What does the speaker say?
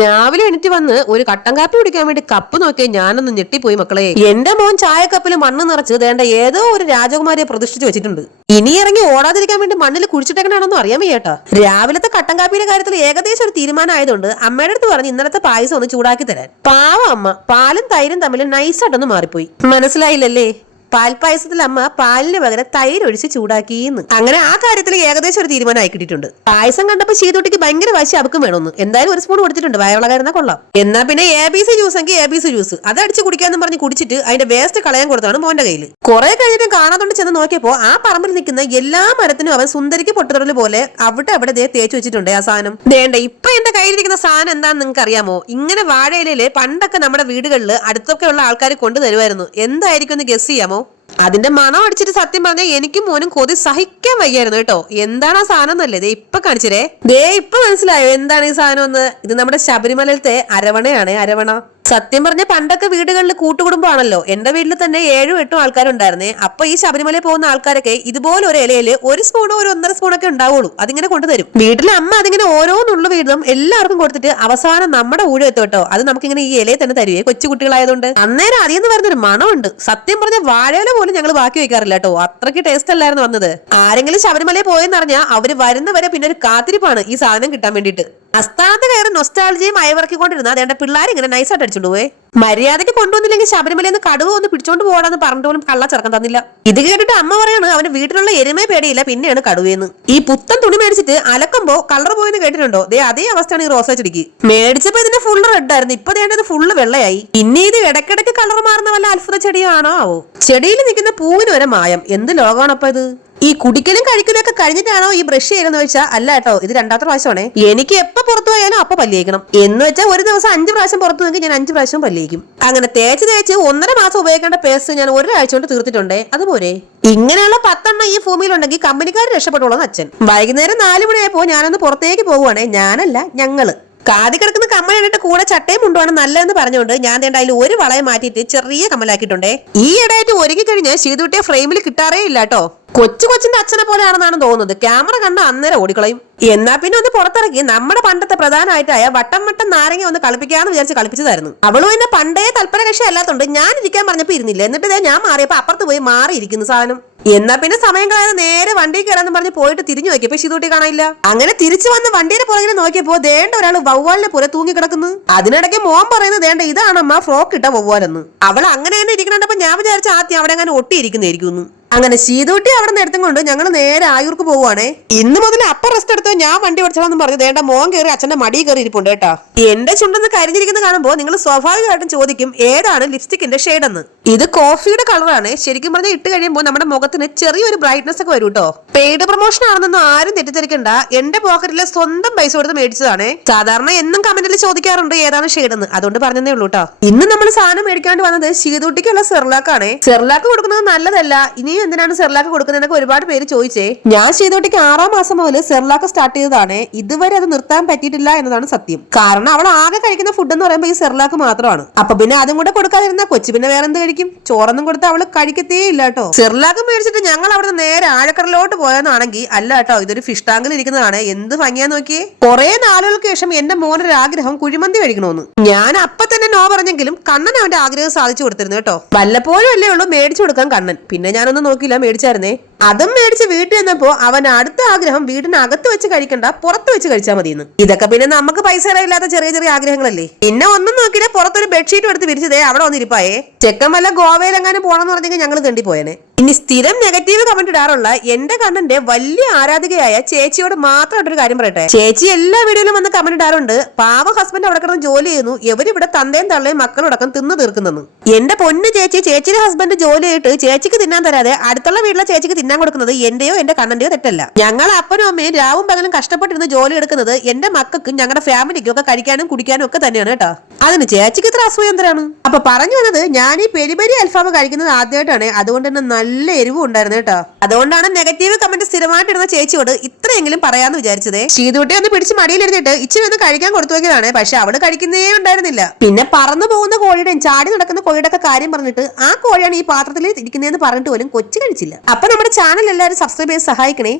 രാവിലെ എണീറ്റ് വന്ന് ഒരു കട്ടൻ കാപ്പി കുടിക്കാൻ വേണ്ടി കപ്പ് നോക്കിയ ഞാനൊന്ന് ഞെട്ടിപ്പോയി മക്കളെ. എന്റെ മോൻ ചായക്കപ്പിൽ മണ്ണ് നിറച്ച് വേണ്ട ഏതോ ഒരു രാജകുമാരിയെ പ്രതിഷ്ഠിച്ചു വെച്ചിട്ടുണ്ട്. ഇനി ഇറങ്ങി ഓടാതിരിക്കാൻ വേണ്ടി മണ്ണിൽ കുഴിച്ചിട്ടേക്കണാണെന്നും അറിയാൻ വയ്യേട്ടാ. രാവിലത്തെ കട്ടൻ കാപ്പിയുടെ കാര്യത്തിൽ ഏകദേശം ഒരു തീരുമാനം ആയതുകൊണ്ട് അമ്മയുടെ അടുത്ത് പറഞ്ഞ് ഇന്നലത്തെ പായസം ഒന്ന് ചൂടാക്കി തരാൻ. പാവം അമ്മ പാലും തൈരും തമ്മിൽ നൈസായിട്ടൊന്ന് മാറിപ്പോയി. മനസ്സിലായില്ലല്ലേ? പാൽപ്പായസത്തിൽ അമ്മ പാലിന് പകരം തൈര് ഒഴിച്ച് ചൂടാക്കിന്ന്. അങ്ങനെ ആ കാര്യത്തിൽ ഏകദേശം ഒരു തീരുമാനം ആയി കിട്ടിയിട്ടുണ്ട്. പായസം കണ്ടപ്പോ ശീതൂട്ടിക്ക് ഭയങ്കര വാശി അവക്കും വേണമെന്ന്. എന്തായാലും ഒരു സ്പൂൺ കൊടുത്തിട്ടുണ്ട്, വയറുള്ളകാരുന്ന കൊള്ളാം. എന്നാ പിന്നെ ABC ജ്യൂസ് എങ്കിൽ ABC ജ്യൂസ് അത് അടിച്ച് കുടിക്കാന്ന് പറഞ്ഞ് കുടിച്ചിട്ട് അതിന്റെ വേസ്റ്റ് കളയാൻ കൊടുത്താണ് മോന്റെ കയ്യിൽ. കുറെ കഴിഞ്ഞിട്ട് കാണാത്തോണ്ട് ചെന്ന് നോക്കിയപ്പോ ആ പറമ്പിൽ നിൽക്കുന്ന എല്ലാ മരത്തിനും അവൻ സുന്ദരിക്ക് പൊട്ടുതൊടൽ പോലെ അവിടെ തേച്ച് വെച്ചിട്ടുണ്ട് ആ സാധനം. ദേണ്ട ഇപ്പൊ എന്റെ കയ്യിലിരിക്കുന്ന സാധനം എന്താണെന്ന് നിങ്ങൾക്ക് അറിയാമോ? ഇങ്ങനെ വാഴയിലയില് പണ്ടൊക്കെ നമ്മുടെ വീടുകളിൽ അടുത്തൊക്കെ ഉള്ള ആൾക്കാർ കൊണ്ടുതരുമായിരുന്നു. എന്തായിരിക്കും എന്ന് ഗസ് ചെയ്യാമോ? അതിന്റെ മണം അടിച്ചിട്ട് സത്യം പറഞ്ഞാൽ എനിക്കും മോനും കൊതി സഹിക്കാൻ വയ്യായിരുന്നു കേട്ടോ. എന്താണ് ആ സാധനം എന്നല്ലേ ദേ ഇപ്പൊ കാണിച്ചേ. ദേ ഇപ്പൊ മനസ്സിലായോ എന്താണ് ഈ സാധനം എന്ന്? ഇത് നമ്മുടെ ശബരിമലയിലത്തെ അരവണയാണ്. അരവണ സത്യം പറഞ്ഞ പണ്ടൊക്കെ വീടുകളിൽ കൂട്ടുകുടുംബമാണല്ലോ. എന്റെ വീട്ടിൽ തന്നെ 7-8 ആൾക്കാരുണ്ടായിരുന്നേ. അപ്പൊ ഈ ശബരിമലയിൽ പോകുന്ന ആൾക്കാരൊക്കെ ഇതുപോലെ ഒരു ഇലയില് 1 സ്പൂണോ 1.5 സ്പൂണൊക്കെ ഉണ്ടാവുള്ളൂ. അതിങ്ങനെ കൊണ്ടുതരും. വീട്ടിലെ അമ്മ അതിങ്ങനെ ഓരോന്നുള്ള വീടും എല്ലാവർക്കും കൊടുത്തിട്ട് അവസാനം നമ്മുടെ ഊഴം എത്തോട്ടോ. അത് നമുക്കിങ്ങനെ ഈ ഇലയെ തന്നെ തരുവേ, കൊച്ചു കുട്ടികളായതുകൊണ്ട്. അന്നേരം അതിന്ന് വരുന്നൊരു മണമുണ്ട്. സത്യം പറഞ്ഞ വാഴയില പോലും ഞങ്ങൾ ബാക്കി വെക്കാറില്ല കേട്ടോ. അത്രയ്ക്ക് ടേസ്റ്റ് അല്ലായിരുന്നു വന്നത്. ആരെങ്കിലും ശബരിമലയിൽ പോയെന്ന് പറഞ്ഞാൽ അവര് വരുന്നവരെ പിന്നെ ഒരു കാത്തിരിപ്പാണ് ഈ സാധനം കിട്ടാൻ വേണ്ടിയിട്ട്. അസ്ഥാനത്ത് കയറി നൊസ്റ്റാൾജിയും അയവർക്കിക്കൊണ്ടിരുന്ന അതേണ്ട പിള്ളേർ ഇങ്ങനെ നൈസായിട്ട് അടിച്ചോണ്ട് പോയേ. മര്യാദയ്ക്ക് കൊണ്ടുവന്നില്ലെങ്കിൽ ശബരിമലയിൽ നിന്ന് കടുവ ഒന്ന് പിടിച്ചോണ്ട് പോകാന്ന് പറഞ്ഞിട്ട് പോലും കള്ള ചെറുക്കം തന്നില്ല. ഇത് കേട്ടിട്ട് അമ്മ പറയാണ് അവന് വീട്ടിലുള്ള എരുമയെ പേടിയില്ല, പിന്നെയാണ് കടുവയെന്ന്. ഈ പുത്തൻ തുണി മേടിച്ചിട്ട് അലക്കുമ്പോ കളർ പോയെന്ന് കേട്ടിട്ടുണ്ടോ? അതേ അവസ്ഥയാണ് ഈ റോസാ ചെടിക്ക്. മേടിച്ചപ്പോ ഇതിന്റെ ഫുള്ള് റെഡ് ആയിരുന്നു, ഇപ്പൊ ദേണ്ടത് ഫുള്ള് വെള്ളയായി. പിന്നെ ഇത് ഇടയ്ക്കിടയ്ക്ക് കളർ മാറുന്ന വല്ല അത്ഭുത ചെടിയാണോ ആവോ? ചെടിയിൽ നിൽക്കുന്ന പൂവിന് വരെ മായം. എന്ത് ലോകമാണപ്പോ ഇത്? ഈ കുടിക്കലും കഴിക്കലും ഒക്കെ കഴിഞ്ഞിട്ടാണോ ഈ ബ്രഷ് ചെയ്യലെന്ന് വെച്ചാൽ അല്ല കേട്ടോ, ഇത് 2ാമത്തെ പ്രാവശ്യമാണേ. എനിക്ക് എപ്പോ പുറത്തു പോയാലും അപ്പൊ പല്ലിയേക്കണം എന്ന് വെച്ചാൽ ഒരു ദിവസം 5 പ്രാവശ്യം പുറത്തു നോക്കി ഞാൻ 5 പ്രാവശ്യം പല്ലിയേക്കും. അങ്ങനെ തേച്ച് 1.5 മാസം ഉപയോഗിക്കേണ്ട പേസ്റ്റ് ഞാൻ ഒരാഴ്ച കൊണ്ട് തീർത്തിട്ടുണ്ടേ. അതുപോലെ ഇങ്ങനെയുള്ള 10 എണ്ണം ഈ ഭൂമിയിലുണ്ടെങ്കിൽ കമ്പനിക്കാർ രക്ഷപ്പെട്ടോളാം അച്ഛൻ. വൈകുന്നേരം 4 മണിയായപ്പോ ഞാനൊന്ന് പുറത്തേക്ക് പോകുവാണേ. ഞാനല്ല, ഞങ്ങള്. കാതി കിടക്കുന്ന കമ്മൽ ഇട്ടിട്ട് കൂടെ ചട്ടയും മുണ്ടുമാണ് നല്ലതെന്ന് പറഞ്ഞുകൊണ്ട് ഞാൻ തേണ്ട അതിൽ ഒരു വളയം മാറ്റിയിട്ട് ചെറിയ കമ്മലാക്കിയിട്ടുണ്ടേ. ഈ ഇടയായിട്ട് ഒരുങ്ങി കഴിഞ്ഞ് ശീതുട്ടിയെ ഫ്രെയിമിൽ കിട്ടാറേ ഇല്ല കേട്ടോ. കൊച്ചിന്റെ അച്ഛനെ പോലെയാണെന്നാണ് തോന്നുന്നത്. ക്യാമറ കണ്ട അന്നേരം ഓടിക്കളയും. എന്നാ പിന്നെ ഒന്ന് പുറത്തിറക്കി നമ്മുടെ പണ്ടത്തെ പ്രധാനമായിട്ടായ വട്ടം നാരങ്ങ ഒന്ന് കളിപ്പിക്കാന്ന് വിചാരിച്ച് കളിപ്പിച്ചതായിരുന്നു. അവളും എന്നെ പണ്ടേ തൽപര കക്ഷി അല്ലാത്തോണ്ട് ഞാൻ ഇരിക്കാൻ പറഞ്ഞപ്പോ ഇരുന്നില്ല. എന്നിട്ട് ഞാൻ മാറിയപ്പോ അപ്പുറത്ത് പോയി മാറിയിരിക്കുന്നു സാധനം. എന്നാ പിന്നെ സമയം കളയാതെ നേരെ വണ്ടി കയറാന്ന് പറഞ്ഞ് പോയിട്ട് തിരിഞ്ഞു നോക്കിയപ്പോ ശീതൂട്ടി കാണാനില്ല. അങ്ങനെ തിരിച്ചു വന്ന് വണ്ടിയുടെ പുറകിൽ നോക്കിയപ്പോ ദേണ്ട ഒരാൾ വവ്വാലിനെ പോലെ തൂങ്ങിക്കിടക്കുന്നു. അതിനിടയ്ക്ക് മോൻ പറയുന്നത് ദേണ്ട ഇതാണമ്മ ഫ്രോക്ക് ഇട്ട വവ്വാലെന്ന്. അവൾ അങ്ങനെ തന്നെ ഇരിക്കണപ്പോ ഞാൻ വിചാരിച്ച ആദ്യം അവിടെ അങ്ങനെ ഒട്ടിയിരിക്കുന്നതായിരിക്കുന്നു. അങ്ങനെ ശീതൂട്ടി അവിടെ നിന്ന് എടുത്തും കൊണ്ട് ഞങ്ങൾ നേരെ ആയൂർക്ക് പോവുകയാണേ. ഇന്ന് മുതൽ അപ്പ റെസ്റ്റ് എടുത്തോ, ഞാൻ വണ്ടി ഓടിച്ചോളാന്ന് പറഞ്ഞു ദേണ്ട മോൻ കയറി അച്ഛന്റെ മടി കയറി ഇരിപ്പുണ്ട് കേട്ടാ. എന്റെ ചുണ്ടെന്ന് കരിഞ്ഞിരിക്കുന്നത് കാണുമ്പോൾ നിങ്ങൾ സ്വാഭാവികമായിട്ടും ചോദിക്കും ഏതാണ് ലിപ്സ്റ്റിക്കിന്റെ ഷെയ്ഡ് എന്ന്. ഇത് കോഫിയുടെ കളറാണ്. ശരിക്കും പറഞ്ഞാൽ ഇട്ട് കഴിയുമ്പോൾ നമ്മുടെ മുഖത്തിന് ചെറിയൊരു ബ്രൈറ്റ്നസ് ഒക്കെ വരും കേട്ടോ. പെയ്ഡ് പ്രൊമോഷൻ ആണെന്നൊന്നും ആരും തെറ്റിദ്ധരിക്കണ്ട. എന്റെ പോക്കറ്റിലെ സ്വന്തം പൈസ കൊടുത്ത് മേടിച്ചതാണ്. സാധാരണ എന്നും കമന്റിൽ ചോദിക്കാറുണ്ട് ഏതാണ് ഷെയ്ഡ് എന്ന്, അതുകൊണ്ട് പറഞ്ഞതേ ഉള്ളൂ കേട്ടോ. ഇന്ന് നമ്മൾ സാധനം മേടിക്കാണ്ട് വന്നത് ശീതൂട്ടിക്കുള്ള സെർലാക്കാണ്. സെർലാക്ക് കൊടുക്കുന്നത് നല്ലതല്ല, ഇനി എന്തിനാണ് സെർലാക്ക് കൊടുക്കുന്നതെന്നൊക്കെ ഒരുപാട് പേര് ചോദിച്ചേ. ഞാൻ ശീതൂട്ടിക്ക് 6ാം മാസം മുതൽ സെർലാക്ക് സ്റ്റാർട്ട് ചെയ്തതാണ്. ഇതുവരെ അത് നിർത്താൻ പറ്റിയിട്ടില്ല എന്നതാണ് സത്യം. കാരണം അവൾ ആകെ കഴിക്കുന്ന ഫുഡ് എന്ന് പറയുമ്പോൾ ഈ സെർലാക്ക് മാത്രമാണ്. അപ്പൊ പിന്നെ അതും കൂടെ കൊടുക്കാതിരുന്ന കൊച്ചു പിന്നെ വേറെ എന്ത് കഴിക്കും? ചോറൊന്നും കൊടുത്ത് അവള് കഴിക്കത്തേ ഇല്ല കേട്ടോ. സെർലാക്ക് മേടിച്ചിട്ട് ഞങ്ങൾ അവിടെ നേരെ ആഴക്കടലോട്ട് പോയെന്നാണെങ്കിൽ അല്ല കേട്ടോ, ഇതൊരു ഫിഷ് ടാങ്കിൽ ഇരിക്കുന്നതാണ്. എന്ത് ഭംഗിയാ നോക്കിയേ. കുറെ നാളുകൾക്ക് ശേഷം എന്റെ മോനൊരു ആഗ്രഹം കുഴിമന്തി കഴിക്കണമെന്ന്. ഞാൻ അപ്പൊ തന്നെ നോ പറഞ്ഞെങ്കിലും കണ്ണൻ അവന്റെ ആഗ്രഹം സാധിച്ചു കൊടുത്തിരുന്നു കേട്ടോ. വല്ലപ്പോഴും അല്ലേ ഉള്ളൂ മേടിച്ചു കൊടുക്കാൻ കണ്ണൻ. പിന്നെ ഞാനൊന്നും നോക്കിയില്ല, മേടിച്ചായിരുന്നേ. അതും മേടിച്ച് വീട്ടിൽ വന്നപ്പോ അവൻ അടുത്ത ആഗ്രഹം വീടിനകത്ത് വെച്ച് കഴിക്കണ്ട, പുറത്ത് വെച്ച് കഴിച്ചാൽ മതിയെന്ന്. ഇതൊക്കെ പിന്നെ നമുക്ക് പൈസ ഇല്ലാത്ത ചെറിയ ആഗ്രഹങ്ങളല്ലേ. പിന്നെ ഒന്നും നോക്കിയില്ല, പുറത്തൊരു ബെഡ്ഷീറ്റ് എടുത്ത് വിരിച്ചതേ അവിടെ വന്നിരിപ്പായേ. ചെക്കൻ വല്ല ഗോവയിലെങ്ങാനും പോണെന്ന് പറഞ്ഞെങ്കിൽ ഞങ്ങൾ തെണ്ടി പോയനെ. ഇനി സ്ഥിരം നെഗറ്റീവ് കമന്റ് ഇടാറുള്ള എന്റെ കണ്ണന്റെ വലിയ ആരാധികയായ ചേച്ചിയോട് മാത്രമായിട്ടൊരു കാര്യം പറയട്ടെ. ചേച്ചി എല്ലാ വീഡിയോയിലും വന്ന് കമന്റ് ഇടാറുണ്ട് പാവ ഹസ്ബൻഡ് അവിടെ കിടന്ന് ജോലി ചെയ്യുന്നു, എവരിവിടെ തന്തയും തള്ളയും മക്കളടക്കം തിന്നു തീർക്കുന്നു. എന്റെ പൊന്നു ചേച്ചി, ചേച്ചിയുടെ ഹസ്ബൻഡ് ജോലി ചെയ്തിട്ട് ചേച്ചിക്ക് തിന്നാൻ തരാതെ അടുത്തുള്ള വീട്ടിലെ ചേച്ചിക്ക് തിന്നാൻ കൊടുക്കുന്നത് എന്റെയോ എന്റെ കണ്ണന്റെയോ തെറ്റല്ല. ഞങ്ങൾ അപ്പനും അമ്മയും രാവും പകലും കഷ്ടപ്പെട്ടിരുന്ന് ജോലി എടുക്കുന്നത് എന്റെ മക്കൾക്കും ഞങ്ങളുടെ ഫാമിലിക്കും ഒക്കെ കഴിക്കാനും കുടിക്കാനും ഒക്കെ തന്നെയാണ് കേട്ടോ. അതിന് ചേച്ചിക്ക് ഇത്ര അസൂയന്തരാണ്. അപ്പൊ പറഞ്ഞു വന്നത്, ഞാൻ ഈ പെരി അൽഫാം കഴിക്കുന്നത് ആദ്യമായിട്ടാണ്. അതുകൊണ്ട് തന്നെ നല്ല എരിവും ഉണ്ടായിരുന്നു കേട്ടോ. അതുകൊണ്ടാണ് നെഗറ്റീവ് കമന്റ് സ്ഥിരമായിട്ടിരുന്ന ചേച്ചിയോട് ഇത്രയെങ്കിലും പറയാന്ന് വിചാരിച്ചത്. ശീതൂട്ടി ഒന്ന് പിടിച്ച് മടിയിലിരുന്നിട്ട് ഇച്ചിരി ഒന്ന് കഴിക്കാൻ കൊടുത്തു നോക്കിയതാണ്. പക്ഷെ അവള് കഴിക്കുന്നേ ഉണ്ടായിരുന്നില്ല. പിന്നെ പറന്നു പോകുന്ന കോഴിയുടെയും ചാടി നടക്കുന്ന കോഴിയുടെ ഒക്കെ കാര്യം പറഞ്ഞിട്ട് ആ കോഴിയാണ് ഈ പാത്രത്തിൽ ഇരിക്കുന്നതെന്ന് പറഞ്ഞിട്ട് പോലും കൊച്ചു കഴിച്ചില്ല. അപ്പൊ നമ്മുടെ ചാനൽ എല്ലാവരും സബ്സ്ക്രൈബ് ചെയ്ത് സഹായിക്കണേ.